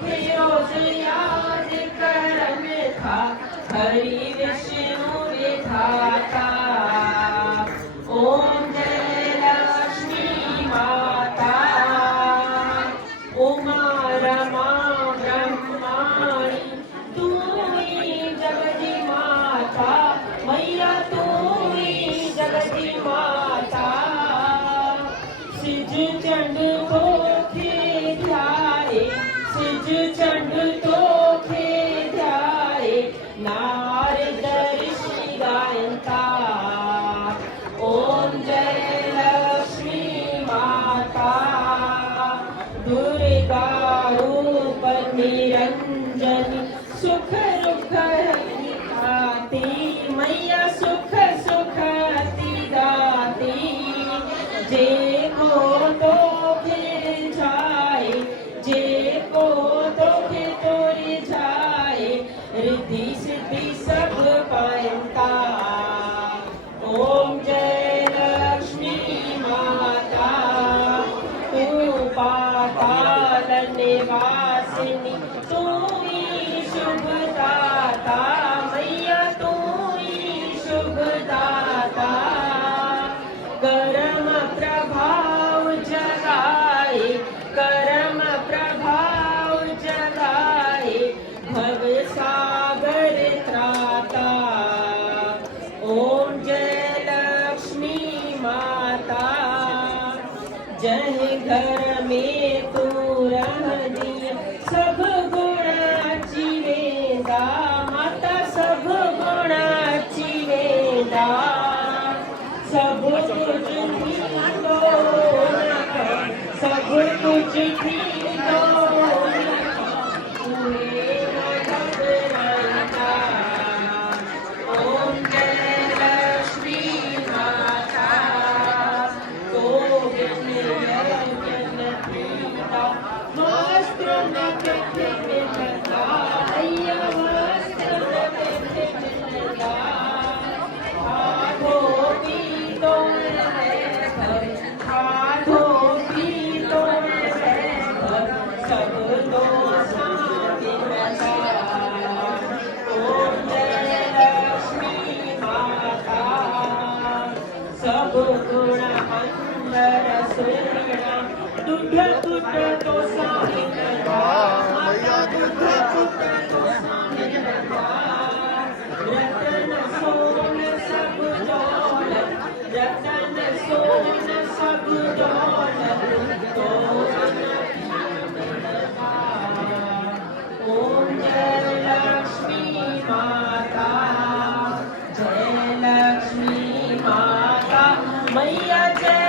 खे रोज याद करन था, हरि विष्णु विधाता। ओम जय लक्ष्मी माता, उमा रमा ब्रह्माणी, तू ही जगदी माता, मैया तू ही जगदी माता। सिज चंड तोखे ध्याए, सिज चंड तोखे ध्याए, नारद ऋषि गायन्ता। ओम जय लक्ष्मी माता, दुर्गा रूप निरंजनी, सुख रुख हरि खाती, मैया सुख सुख हति दाती। जे को तो फिर जाए, जे को तो फिर तोरी जाए, रिद्धि सिद्धि सब पायंता। ओम जय लक्ष्मी माता, तू पाताल निवासिनी, तू ही शुभदाता, मैया तू ही शुभदाता। कर्म प्रभाव जगाए, कर्म प्रभाव जगाए, भव सागर त्राता। ओम जय लक्ष्मी माता, जय घर में तू रह दिया, सब गुण चिवेदा, माता सब गुण चिवेदा। सब कुछ थी तो सब कुछ थी तो ओम जय लक्ष्मी माता, तो वस्त्र न कथे मिलता, अय्या वस्त्र न कथे मिलता। सब गुण अंबर सुरना, दुध दुध तो साहिल माता, दुध दुध तो साहिल, रतन सोन सब दौलत, रतन सोन सब दौलत, तो ओम जय लक्ष्मी माता, जय लक्ष्मी माता, मैया जय